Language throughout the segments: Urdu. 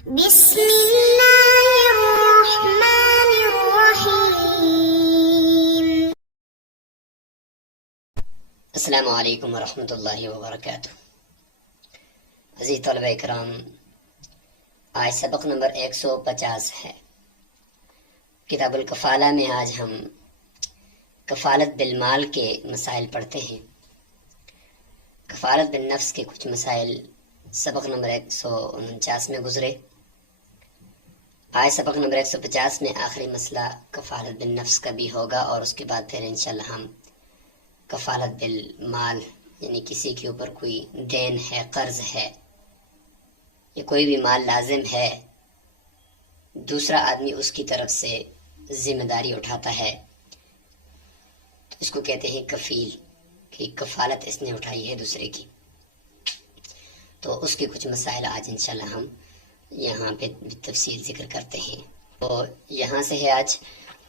بسم اللہ الرحمن الرحیم۔ السلام علیکم ورحمۃ اللہ وبرکاتہ۔ عزیز طلبہ کرام، آج سبق نمبر 150 ہے کتاب الکفالہ میں۔ آج ہم کفالت بالمال کے مسائل پڑھتے ہیں۔ کفالت بالنفس کے کچھ مسائل سبق نمبر 149 میں گزرے۔ آج سبق نمبر 150 میں آخری مسئلہ کفالت بالنفس کا بھی ہوگا، اور اس کے بعد پھر انشاءاللہ ہم کفالت بالمال، یعنی کسی کے اوپر کوئی دین ہے، قرض ہے یا کوئی بھی مال لازم ہے، دوسرا آدمی اس کی طرف سے ذمہ داری اٹھاتا ہے، تو اس کو کہتے ہیں کفیل، کہ کفالت اس نے اٹھائی ہے دوسرے کی۔ تو اس کے کچھ مسائل آج انشاءاللہ ہم یہاں پہ تفصیل ذکر کرتے ہیں۔ تو یہاں سے ہے آج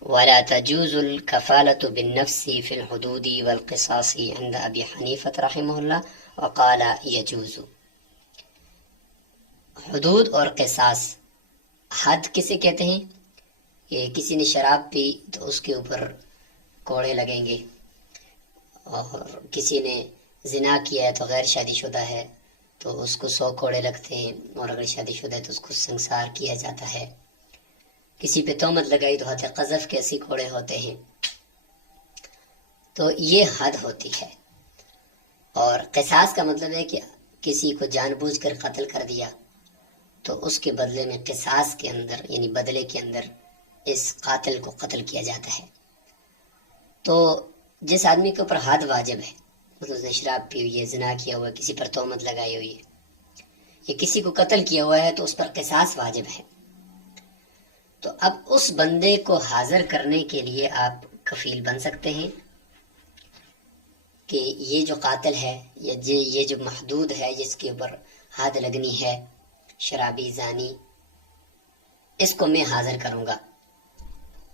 وَلَا تَجُوزُ الْكَفَالَةُ بِالنَّفْسِ فِي الْحُدُودِ وَالْقِصَاصِ عند ابی حنیفہ رحمہ اللہ وقال يجوز۔ حدود اور قصاص، حد کسے کہتے ہیں؟ کہ کسی نے شراب پی تو اس کے اوپر کوڑے لگیں گے، اور کسی نے زنا کیا ہے تو غیر شادی شدہ ہے تو اس کو 100 کوڑے لگتے ہیں، اور اگر شادی شدہ ہے تو اس کو سنسار کیا جاتا ہے۔ کسی پہ تہمت لگائی تو حد قذف کے 80 کوڑے ہوتے ہیں۔ تو یہ حد ہوتی ہے۔ اور قصاص کا مطلب ہے کہ کسی کو جان بوجھ کر قتل کر دیا تو اس کے بدلے میں قصاص کے اندر، یعنی بدلے کے اندر، اس قاتل کو قتل کیا جاتا ہے۔ تو جس آدمی کے اوپر حد واجب ہے، مطلب اس نے شراب پی ہوئی ہے، زنا کیا ہوا ہے، کسی پر تہمت لگائی ہوئی ہے، یا کسی کو قتل کیا ہوا ہے، تو اس پر قصاص واجب ہے۔ تو اب اس بندے کو حاضر کرنے کے لیے آپ کفیل بن سکتے ہیں کہ یہ جو قاتل ہے یا یہ جو محدود ہے، جس کے اوپر حد لگنی ہے، شرابی، زانی، اس کو میں حاضر کروں گا۔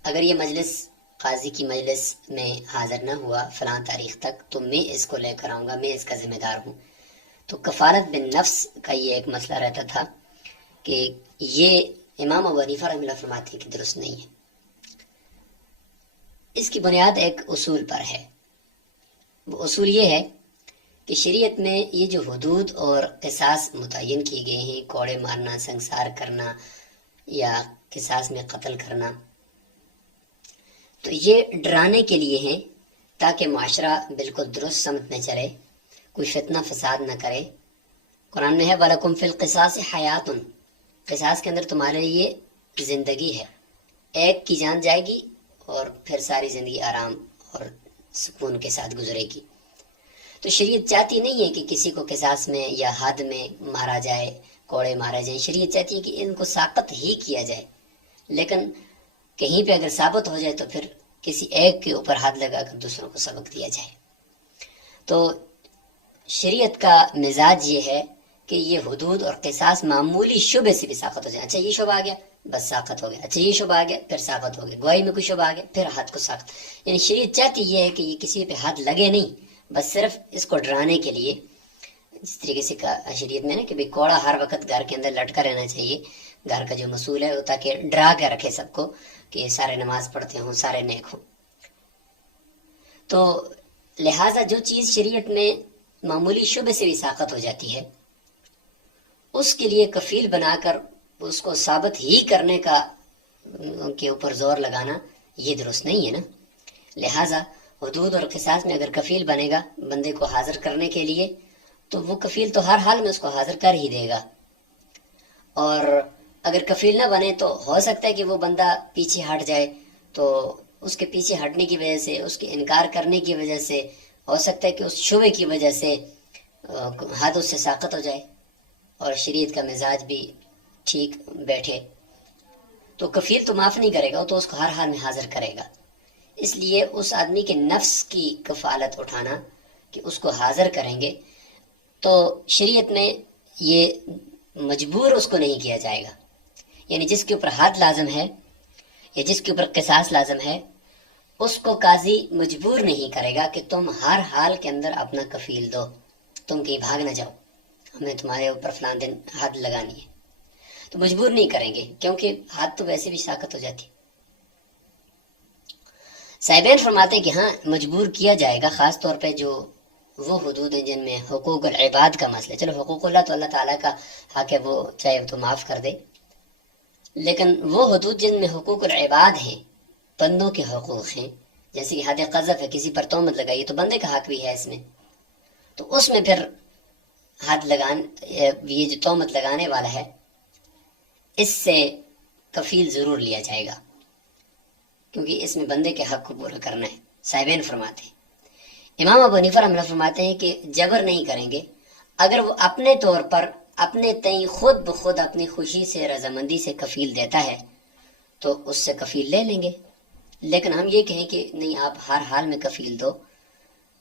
اگر یہ مجلس قاضی کی مجلس میں حاضر نہ ہوا فلاں تاریخ تک تو میں اس کو لے کر آؤں گا، میں اس کا ذمہ دار ہوں۔ تو کفالت بالنفس کا یہ ایک مسئلہ رہتا تھا کہ یہ امام ابو حنیفہ رحمہ اللہ فرماتے ہیں کہ درست نہیں ہے۔ اس کی بنیاد ایک اصول پر ہے۔ وہ اصول یہ ہے کہ شریعت میں یہ جو حدود اور قصاص متعین کیے گئے ہیں، کوڑے مارنا، سنسار کرنا یا قصاص میں قتل کرنا، تو یہ ڈرانے کے لیے ہیں تاکہ معاشرہ بالکل درست سمت میں چلے، کوئی فتنہ فساد نہ کرے۔ قرآن میں ہے وَلَكُمْ فِي الْقِصَاصِ حَيَاتٌ، قصاص کے اندر تمہارے لیے زندگی ہے، ایک کی جان جائے گی اور پھر ساری زندگی آرام اور سکون کے ساتھ گزرے گی۔ تو شریعت چاہتی نہیں ہے کہ کسی کو قصاص میں یا حد میں مارا جائے، کوڑے مارا جائیں۔ شریعت چاہتی ہے کہ ان کو ساقط ہی کیا جائے، لیکن کہیں پہ اگر ثابت ہو جائے تو پھر کسی ایک کے اوپر ہاتھ لگا کر دوسروں کو سبق دیا جائے۔ تو شریعت کا مزاج یہ ہے کہ یہ حدود اور قصاص معمولی شبہ سے بھی ساقط ہو جائے۔ اچھا یہ شبہ آ گیا، بس ساقط ہو گیا، اچھا یہ شبہ آ گیا، پھر ساقط ہو گیا، گواہی میں کوئی شبہ آ گیا، پھر حد کو ساقط۔ یعنی شریعت چاہتی یہ ہے کہ یہ کسی پہ ہاتھ لگے نہیں، بس صرف اس کو ڈرانے کے لیے۔ جس طریقے سے شریعت میں نا کہ بھئی کوڑا ہر وقت گھر کے اندر لٹکا رہنا چاہیے، گھر کا جو مسئول ہے وہ، تاکہ ڈرا کے رکھے سب کو کہ سارے نماز پڑھتے ہوں، سارے نیک ہوں۔ تو لہٰذا جو چیز شریعت میں معمولی شبہ سے بھی ساقط ہو جاتی ہے، اس کے لیے کفیل بنا کر اس کو ثابت ہی کرنے کا ان کے اوپر زور لگانا یہ درست نہیں ہے نا۔ لہٰذا حدود اور قصاص میں اگر کفیل بنے گا بندے کو حاضر کرنے کے لیے، تو وہ کفیل تو ہر حال میں اس کو حاضر کر ہی دے گا۔ اور اگر کفیل نہ بنے تو ہو سکتا ہے کہ وہ بندہ پیچھے ہٹ جائے، تو اس کے پیچھے ہٹنے کی وجہ سے، اس کے انکار کرنے کی وجہ سے، ہو سکتا ہے کہ اس شبے کی وجہ سے حد اس سے ساقط ہو جائے اور شریعت کا مزاج بھی ٹھیک بیٹھے۔ تو کفیل تو معاف نہیں کرے گا، وہ تو اس کو ہر حال میں حاضر کرے گا۔ اس لیے اس آدمی کے نفس کی کفالت اٹھانا کہ اس کو حاضر کریں گے، تو شریعت میں یہ مجبور اس کو نہیں کیا جائے گا۔ یعنی جس کے اوپر حد لازم ہے یا جس کے اوپر قصاص لازم ہے، اس کو قاضی مجبور نہیں کرے گا کہ تم ہر حال کے اندر اپنا کفیل دو، تم کہیں بھاگ نہ جاؤ، ہمیں تمہارے اوپر فلاں دن حد لگانی ہے۔ تو مجبور نہیں کریں گے، کیونکہ ہاتھ تو ویسے بھی ساقط ہو جاتی۔ صاحبین فرماتے ہیں کہ ہاں مجبور کیا جائے گا، خاص طور پہ جو وہ حدود ہیں جن میں حقوق العباد کا مسئلہ ہے۔ چلو حقوق اللہ تو اللہ تعالیٰ کا حق ہے، وہ چاہے تو معاف کر دے، لیکن وہ حدود جن میں حقوق العباد ہیں، بندوں کے حقوق ہیں، جیسے کہ حد قذف ہے، کسی پر تہمت لگائی تو بندے کا حق بھی ہے اس میں، تو اس میں پھر حد یہ جو تہمت لگانے والا ہے اس سے کفیل ضرور لیا جائے گا، کیونکہ اس میں بندے کے حق کو پورا کرنا ہے۔ صاحبین فرماتے ہیں، امام ابو حنیفہ رحمہ اللہ فرماتے ہیں کہ جبر نہیں کریں گے، اگر وہ اپنے طور پر اپنے تئیں خود بخود اپنی خوشی سے رضامندی سے کفیل دیتا ہے تو اس سے کفیل لے لیں گے، لیکن ہم یہ کہیں کہ نہیں آپ ہر حال میں کفیل دو،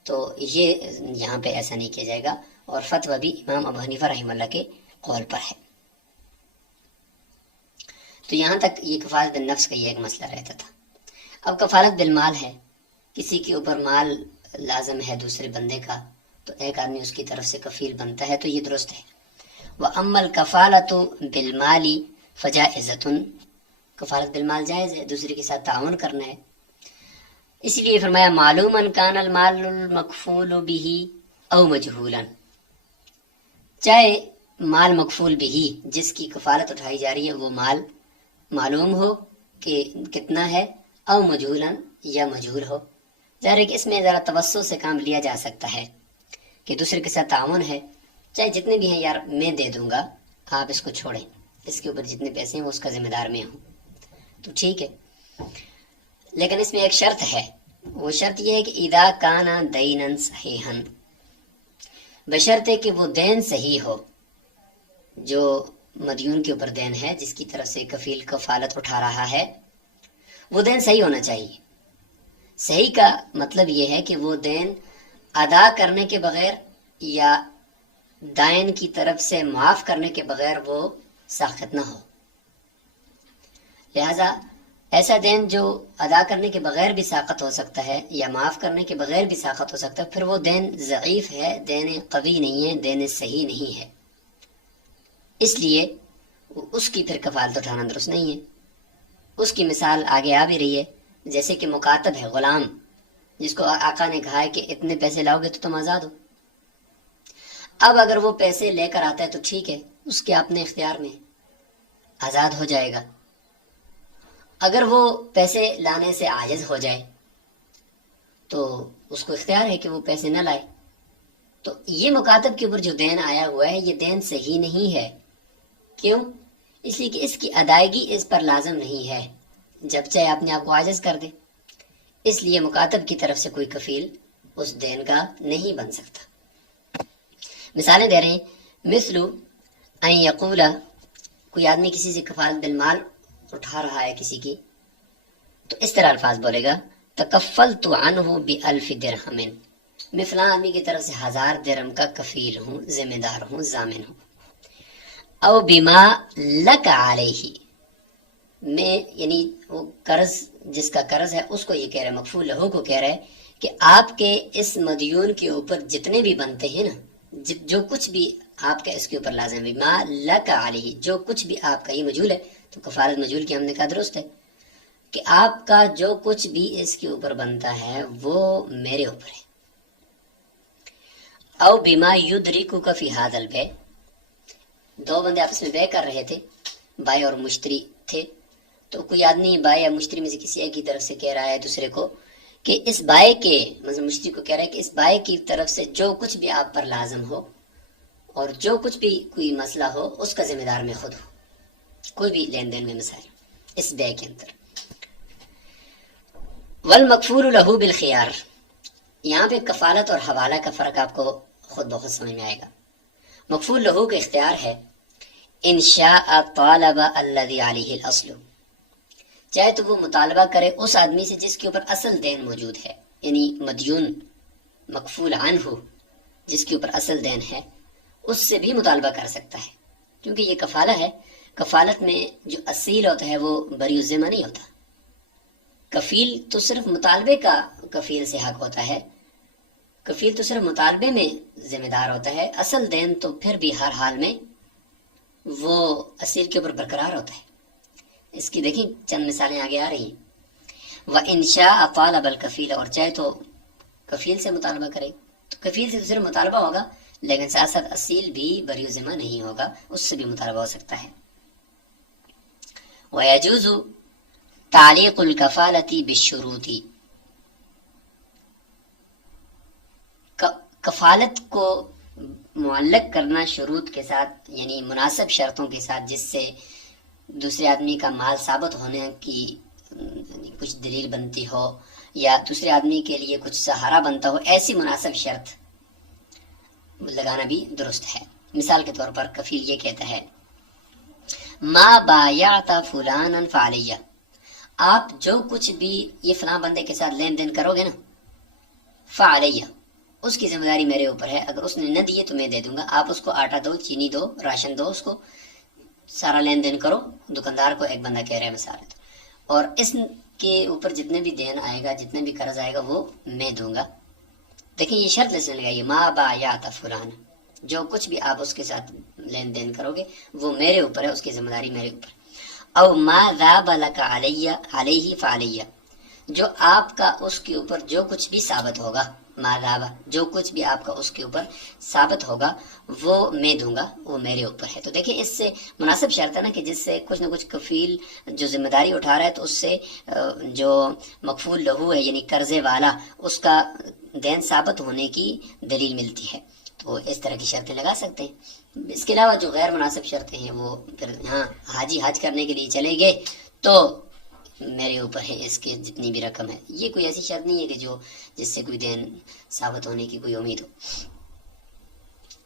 تو یہ یہاں پہ ایسا نہیں کیا جائے گا، اور فتویٰ بھی امام ابو حنیفہ رحمہ اللہ کے قول پر ہے۔ تو یہاں تک یہ کفالت بالنفس کا یہ ایک مسئلہ رہتا تھا۔ اب کفالت بالمال ہے، کسی کے اوپر مال لازم ہے دوسرے بندے کا، تو ایک آدمی اس کی طرف سے کفیل بنتا ہے، تو یہ درست ہے۔ وَأَمَّا الْكَفَالَةُ بِالْمَالِ فَجَائِزَةٌ، کفالت بالمال جائز ہے، دوسرے کے ساتھ تعاون کرنا ہے۔ اسی لیے فرمایا معلوماً کان المال المکفول بہ او مجہولاً، چاہے مال مکفول بہ جس کی کفالت اٹھائی جا رہی ہے وہ مال معلوم ہو کہ کتنا ہے، او مجہولاً یا مجہول ہو۔ ظاہر ہے کہ اس میں ذرا توسع سے کام لیا جا سکتا ہے کہ دوسرے کے ساتھ تعاون ہے، چاہے جتنے بھی ہیں یار میں دے دوں گا، آپ اس کو چھوڑیں، اس کے اوپر جتنے پیسے ہیں وہ اس کا ذمہ دار میں ہوں، تو ٹھیک ہے۔ لیکن اس میں ایک شرط ہے، وہ شرط یہ ہے کہ اذا کان دینا صحیحا، بشرطے کہ وہ دین صحیح ہو، جو مدیون کے اوپر دین ہے جس کی طرف سے کفیل کفالت اٹھا رہا ہے، وہ دین صحیح ہونا چاہیے۔ صحیح کا مطلب یہ ہے کہ وہ دین ادا کرنے کے بغیر یا دائن کی طرف سے معاف کرنے کے بغیر وہ ساخت نہ ہو۔ لہذا ایسا دین جو ادا کرنے کے بغیر بھی ساخت ہو سکتا ہے یا معاف کرنے کے بغیر بھی ساخت ہو سکتا ہے، پھر وہ دین ضعیف ہے، دین قوی نہیں ہے، دین صحیح نہیں ہے، اس لیے اس کی پھر کفالت اٹھانا درست نہیں ہے۔ اس کی مثال آگے آ بھی رہی ہے، جیسے کہ مکاتب ہے، غلام، جس کو آقا نے کہا ہے کہ اتنے پیسے لاؤ گے تو تم آزاد ہو۔ اب اگر وہ پیسے لے کر آتا ہے تو ٹھیک ہے، اس کے اپنے اختیار میں آزاد ہو جائے گا۔ اگر وہ پیسے لانے سے عاجز ہو جائے تو اس کو اختیار ہے کہ وہ پیسے نہ لائے۔ تو یہ مکاتب کے اوپر جو دین آیا ہوا ہے یہ دین صحیح نہیں ہے۔ کیوں؟ اس لیے کہ اس کی ادائیگی اس پر لازم نہیں ہے، جب چاہے اپنے آپ کو عاجز کر دے، اس لیے مکاتب کی طرف سے کوئی کفیل اس دین کا نہیں بن سکتا۔ مثالیں دے رہے ہیں، مثل ان یقول، کوئی آدمی کسی سے کفالت بالمال اٹھا رہا ہے کسی کی، تو اس طرح الفاظ بولے گا، تکفلت عنہ بألف درہم، میں فلاں آدمی کی طرف سے 1000 درہم کا کفیل ہوں، ذمہ دار ہوں، ضامن ہوں۔ او بما لک علیہ، میں یعنی وہ قرض جس کا قرض ہے اس کو یہ کہہ رہے، مکفول لہو کو کہہ رہے کہ آپ کے اس مدیون کے اوپر جتنے بھی بنتے ہیں نا، جو کچھ بھی آپ کا اس کے اوپر لازم ہے، ما لک علیہ، جو کچھ بھی آپ کا، یہ مجہول ہے تو کفارت مجہول کی ہم نے کہا درست ہے کہ آپ کا جو کچھ بھی اس کے اوپر بنتا ہے وہ میرے اوپر ہے۔ او بما یدرکک فی ھذا البیع، دو بندے آپس میں بیع کر رہے تھے، بائع اور مشتری تھے، تو کوئی آدمی بائع یا مشتری میں سے کسی ایک کی طرف سے کہہ رہا ہے دوسرے کو کہ اس بائع کے، مثلا مشتری کو کہہ رہا ہے کہ اس بائع کی طرف سے جو کچھ بھی آپ پر لازم ہو اور جو کچھ بھی کوئی مسئلہ ہو اس کا ذمہ دار میں خود ہوں، کوئی بھی لین دین میں مسائل اس بیع کے اندر۔ والمکفول لہ بالخیار، یہاں پہ کفالت اور حوالہ کا فرق آپ کو خود بخود سمجھ میں آئے گا۔ مکفول لہو کا اختیار ہے ان شاء طالب الذی علیہ الاصل، چاہے تو وہ مطالبہ کرے اس آدمی سے جس کے اوپر اصل دین موجود ہے، یعنی مدیون مکفول عنہ جس کے اوپر اصل دین ہے اس سے بھی مطالبہ کر سکتا ہے، کیونکہ یہ کفالہ ہے۔ کفالت میں جو اصیل ہوتا ہے وہ بری الذمہ نہیں ہوتا، کفیل تو صرف مطالبے کا کفیل سے حق ہوتا ہے، کفیل تو صرف مطالبے میں ذمہ دار ہوتا ہے، اصل دین تو پھر بھی ہر حال میں وہ اسیر کے اوپر برقرار ہوتا ہے. اس کی دیکھیں چند مثالیں آگے آ رہی ہیں. وَإِنْ شَاءَ طَالَبَ الْكَفِيلَ، اور چاہے تو کفیل سے مطالبہ کرے تو کفیل سے تو صرف مطالبہ ہوگا، لیکن ساتھ ساتھ اصیل بھی بری ذمہ نہیں ہوگا، اس سے بھی مطالبہ ہو سکتا ہے. وَيَجُوزُ تعلیق الکفالۃ بالشروط، کفالت کو معلق کرنا شروط کے ساتھ، یعنی مناسب شرطوں کے ساتھ، جس سے دوسرے آدمی کا مال ثابت ہونے کی کچھ دلیل بنتی ہو یا دوسرے آدمی کے لیے کچھ سہارا بنتا ہو، ایسی مناسب شرط لگانا بھی درست ہے. مثال کے طور پر کفیل یہ کہتا ہے ما بایعت فلانا فعلیہ، آپ جو کچھ بھی یہ فلاں بندے کے ساتھ لین دین کرو گے نا، فعلیہ، اس کی ذمہ داری میرے اوپر ہے، اگر اس نے نہ دیے تو میں دے دوں گا. آپ اس کو آٹا دو، چینی دو، راشن دو، اس کو سارا لین دین کرو. دکاندار کو ایک بندہ کہہ رہا ہے مثال، اور اس کے اوپر جتنے بھی دین آئے گا، جتنے بھی قرض آئے گا، وہ میں دوں گا. دیکھیں یہ شرط اس نے لگائی، ما بایعت فلان، جو کچھ بھی آپ اس کے ساتھ لین دین کرو گے وہ میرے اوپر ہے، اس کی ذمہ داری میرے اوپر. او ما ذاب لک علیہ فعلیہ، جو آپ کا اس کے اوپر جو کچھ بھی ثابت ہوگا، ما ذاب، جو کچھ بھی آپ کا اس کے اوپر ثابت ہوگا وہ میں دوں گا، وہ میرے اوپر ہے. تو دیکھیں اس سے مناسب شرط ہے نا کہ جس سے کچھ نہ کچھ کفیل جو ذمہ داری اٹھا رہا ہے تو اس سے جو مکفول لہو ہے یعنی قرضے والا، اس کا دین ثابت ہونے کی دلیل ملتی ہے. تو اس طرح کی شرطیں لگا سکتے ہیں. اس کے علاوہ جو غیر مناسب شرطیں ہیں وہ پھر ہاں حاجی حج کرنے کے لیے چلے گئے تو میرے اوپر ہے اس کے جتنی بھی رقم ہے. یہ کوئی ایسی شرط نہیں ہے کہ جس سے کوئی دین ثابت ہونے کی کوئی امید ہو.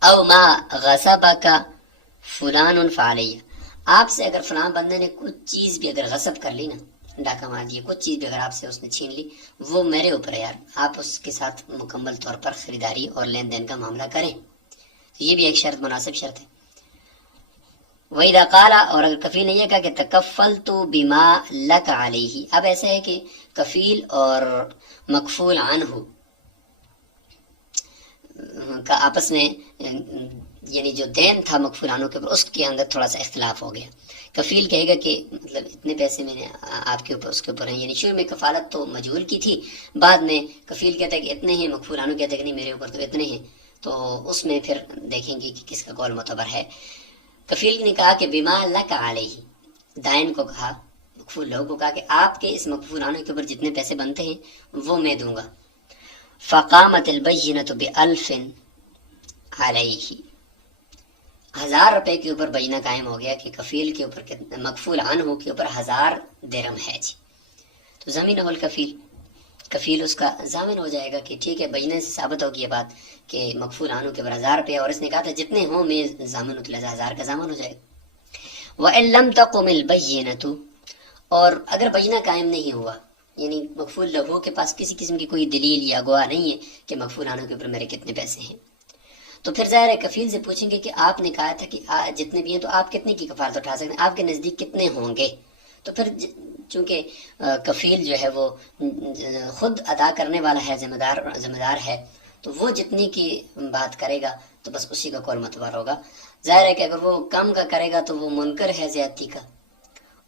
او ما غصبک فلان فعلیہ، آپ سے اگر فلاں بندے نے کچھ چیز بھی اگر غصب کر لی نا، ڈاکہ مار دیا، کچھ چیز بھی اگر آپ سے اس نے چھین لی، وہ میرے اوپر ہے یار، آپ اس کے ساتھ مکمل طور پر خریداری اور لین دین کا معاملہ کریں. تو یہ بھی ایک شرط، مناسب شرط ہے. وَإِذَا قَالَ، اور اگر کفیل نے یہ کہا کہ تَكَفَّلْتُ بِمَا لَكَ عَلَيْهِ، اب ایسا ہے کہ کفیل اور مکفول عنہ کا آپس میں یعنی جو دین تھا مکفول عنہ کے اوپر، اس کے اندر تھوڑا سا اختلاف ہو گیا. کفیل کہے گا کہ مطلب اتنے پیسے میں نے آپ کے اوپر اس کے اوپر ہیں، یعنی شروع میں کفالت تو مجہول کی تھی، بعد میں کفیل کہتا ہے کہ اتنے ہیں، مکفول عنہ کہتا ہے کہ نہیں میرے اوپر تو اتنے ہیں. تو اس میں پھر دیکھیں گے کہ کس کا قول معتبر ہے. کفیل نے کہا کہ بما لک علیہ، دائن کو کہا، مکفول لہو کو کہا کہ آپ کے اس مکفول عنہ کے اوپر جتنے پیسے بنتے ہیں وہ میں دوں گا. فقامت البینۃ بألف علیہ، 1000 روپے کے اوپر بینہ قائم ہو گیا کہ کفیل کے اوپر مکفول عنہ کے اوپر 1000 درہم ہے جی. تو ضامن الکفیل، کفیل اس کا ضامن ہو جائے گا کہ ٹھیک ہے، بینہ سے ثابت ہوگی یہ بات کہ مکفول عنہ کے اوپر 1000 روپے، اور اس نے کہا تھا جتنے ہوں میں ضامن ہوں، 1000 کا ضامن ہو جائے گا. وَإِن لَمْ تَقُمِ الْبَيِّنَةُ، اور اگر بینہ قائم نہیں ہوا، یعنی مکفول لہو کے پاس کسی قسم کی کوئی دلیل یا گواہ نہیں ہے کہ مکفول عنہ کے اوپر میرے کتنے پیسے ہیں، تو پھر ظاہر ہے کفیل سے پوچھیں گے کہ آپ نے کہا تھا کہ جتنے بھی ہیں تو آپ کتنے کی کفالت اٹھا سکتے ہیں، آپ کے نزدیک کتنے ہوں گے. تو پھر چونکہ کفیل جو ہے وہ خود ادا کرنے والا ہے، ذمہ دار ہے، تو وہ جتنی کی بات کرے گا تو بس اسی کا قول معتبر ہوگا. ظاہر ہے کہ اگر وہ کم کا کرے گا تو وہ منکر ہے زیادتی کا،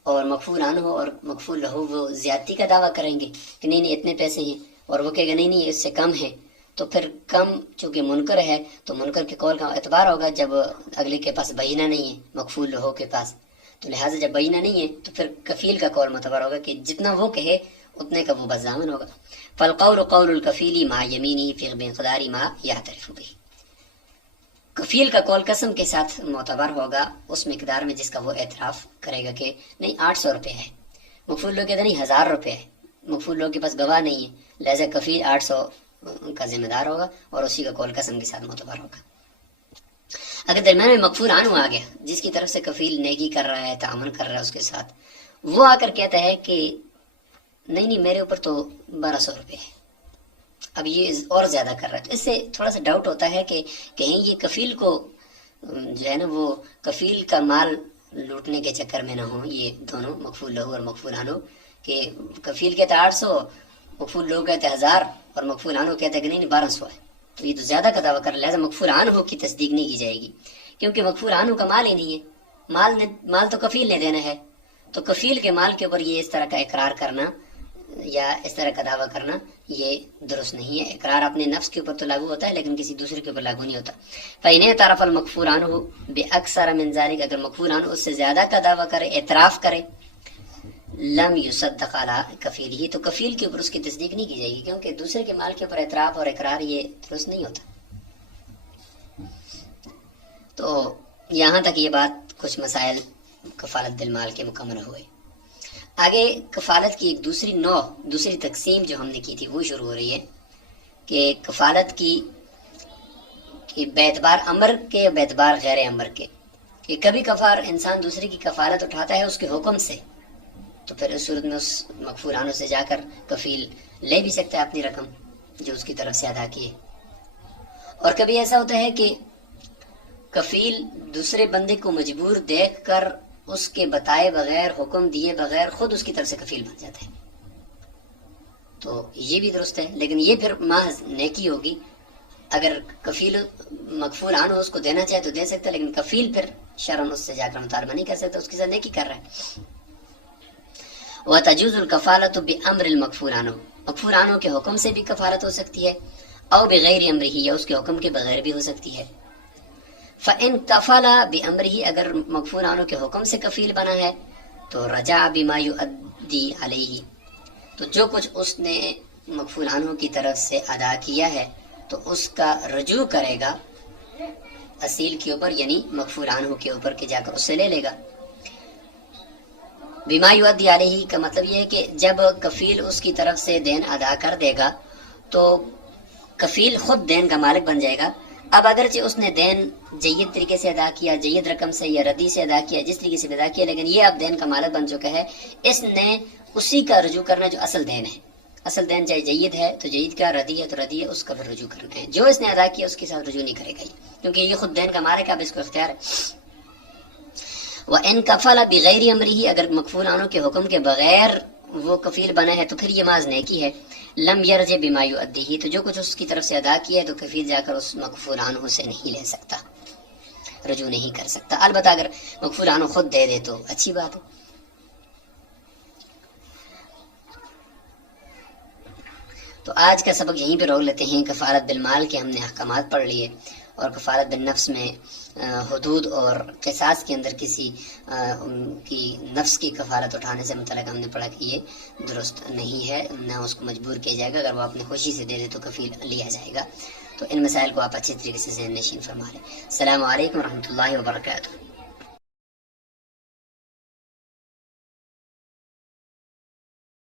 اور مکفول عنہ اور مکفول لہو وہ زیادتی کا دعویٰ کریں گے کہ نہیں اتنے پیسے ہیں، اور وہ کہے گا نہیں اس سے کم ہے. تو پھر کم چونکہ منکر ہے تو منکر کے قول کا اعتبار ہوگا جب اگلے کے پاس بینہ نہیں ہے، مکفول لہو کے پاس. تو لہٰذا جب بینہ نہیں ہے تو پھر کفیل کا قول معتبر ہوگا کہ جتنا وہ کہے اتنے کا وہ بس ضامن ہوگا. فالقول قول الکفیل مع یمینہ فی مقدار ما یعترف بہ، کفیل کا قول قسم کے ساتھ معتبر ہوگا اس مقدار میں جس کا وہ اعتراف کرے گا کہ نہیں 800 روپے ہے. مکفول لوگ کہتے نہیں 1000 روپے ہے، مکفول لوگ کے پاس گواہ نہیں ہے، لہذا کفیل 800 کا ذمہ دار ہوگا اور اسی کا قول قسم کے ساتھ معتبر ہوگا. اگر درمیان میں مکفول عنہ آ گیا جس کی طرف سے کفیل نیکی کر رہا ہے، تعاون کر رہا ہے اس کے ساتھ، وہ آ کر کہتا ہے کہ نہیں میرے اوپر تو 1200 روپے ہے، اب یہ اور زیادہ کر رہا ہے، تو اس سے تھوڑا سا ڈاؤٹ ہوتا ہے کہ کہیں یہ کفیل کو جو ہے نا وہ کفیل کا مال لوٹنے کے چکر میں نہ ہوں یہ دونوں، مکفول لہو اور مکفول عنہ، کہ کفیل کہتا 800، مکفول لہو کہتے 1000، اور مکفول عنہ کہتا ہے کہ نہیں 1200 ہے، تو یہ تو زیادہ کا دعویٰ کر رہا ہے، لہٰذا مکفول عنہ کی تصدیق نہیں کی جائے گی کیونکہ مکفول عنہ کا مال ہی نہیں ہے. مال تو کفیل نے دینا ہے، تو کفیل کے مال کے اوپر یہ اس طرح کا اقرار کرنا یا اس طرح کا دعویٰ کرنا یہ درست نہیں ہے۔ اقرار اپنے نفس کے اوپر تو لاگو ہوتا ہے لیکن کسی دوسرے کے اوپر لاگو نہیں ہوتا۔ فَإِنِ اعْتَرَفَ الْمَكْفُولُ عَنْهُ بِأَكْثَرَ مِنْ ذَلِكَ، اگر مکفول عنہ اس سے زیادہ کا دعویٰ کرے، اعتراف کرے، لم يصدق علی کفیلہ، تو کفیل کے اوپر اس کی تصدیق نہیں کی جائے گی، کیونکہ دوسرے کے مال کے اوپر اعتراف اور اقرار یہ درست نہیں ہوتا۔ تو یہاں تک یہ بات کچھ مسائل کفالت بالمال کے مکمل ہوئے۔ آگے کفالت کی ایک دوسری تقسیم جو ہم نے کی تھی وہ شروع ہو رہی ہے کہ کفالت کی کہ بیعتبار امر کے بیعتبار غیر امر کے، کہ کبھی کفار انسان دوسرے کی کفالت اٹھاتا ہے اس کے حکم سے، تو پھر اس صورت میں اس مغفور عنہ سے جا کر کفیل لے بھی سکتا ہے اپنی رقم جو اس کی طرف سے ادا کی ہے۔ اور کبھی ایسا ہوتا ہے کہ کفیل دوسرے بندے کو مجبور دیکھ کر اس کے بتائے بغیر، حکم دیے بغیر خود اس کی طرف سے کفیل بن جاتا ہے، تو یہ بھی درست ہے، لیکن یہ پھر محض نیکی ہوگی۔ اگر کفیل مغفور عنہ اس کو دینا چاہے تو دے سکتا ہے، لیکن کفیل پھر شرعاً اس سے جا کر مطالبہ نہیں کر سکتا، اس کے ساتھ نیکی کر رہا ہے۔ وَتَجُوزُ الْكَفَالَةُ بِأَمْرِ الْمَغْفُورِ عَنْهُ، مغفور عنہ کے حکم سے بھی کفالت ہو سکتی ہے، او بغیر امرہ، یا اس کے حکم کے بغیر بھی ہو سکتی ہے۔ فَإِن كَفَلَ بِأَمْرِهِ، اگر مغفور عنہ کے حکم سے کفیل بنا ہے تو رجع بما يؤدي علیہ، تو جو کچھ اس نے مغفور عنہ کی طرف سے ادا کیا ہے تو اس کا رجوع کرے گا اصیل کے اوپر، یعنی مغفور عنہ کے اوپر، کہ جا کر اس سے لے لے گا۔ بما یؤدی علیہ کا مطلب یہ ہے کہ جب کفیل اس کی طرف سے دین ادا کر دے گا تو کفیل خود دین کا مالک بن جائے گا۔ اب اگرچہ اس نے دین جید طریقے سے ادا کیا، جید رقم سے یا ردی سے ادا کیا، جس طریقے سے ادا کیا، لیکن یہ اب دین کا مالک بن چکا ہے، اس نے اسی کا رجوع کرنا جو اصل دین ہے۔ اصل دین چاہے جید ہے تو جید کا، ردی ہے تو ردی ہے، اس کا پھر رجوع کرنا ہے۔ جو اس نے ادا کیا اس کے ساتھ رجوع نہیں کرے گا، کیونکہ یہ خود دین کا مالک ہے، اب اس کو اختیار ہے۔ وَإِن كَفَلَ بِغَيْرِ أَمْرِهِ، اگر مغفور عنہ کے حکم کے بغیر وہ کفیل بنا ہے تو پھر یہ محض نیکی ہے۔ لم يرجع بما يؤديه، تو جو کچھ اس کی طرف سے ادا کیا ہے تو کفیل جا کر اس مغفور عنہ سے نہیں لے سکتا، رجوع نہیں کر سکتا۔ البتہ اگر مغفور عنہ خود دے دے تو اچھی بات ہے۔ تو آج کا سبق یہیں پہ روک لیتے ہیں۔ کفالت بالمال کے ہم نے احکامات پڑھ لیے، اور کفالت بالنفس میں حدود اور قصاص کے اندر کسی کی نفس کی کفالت اٹھانے سے متعلق ہم نے پڑھا کہ یہ درست نہیں ہے، نہ اس کو مجبور کیا جائے گا، اگر وہ اپنی خوشی سے دے دے تو کفیل لیا جائے گا۔ تو ان مسائل کو آپ اچھی طریقے سے ذہن نشین فرما لیں۔ السلام علیکم ورحمۃ اللہ وبرکاتہ۔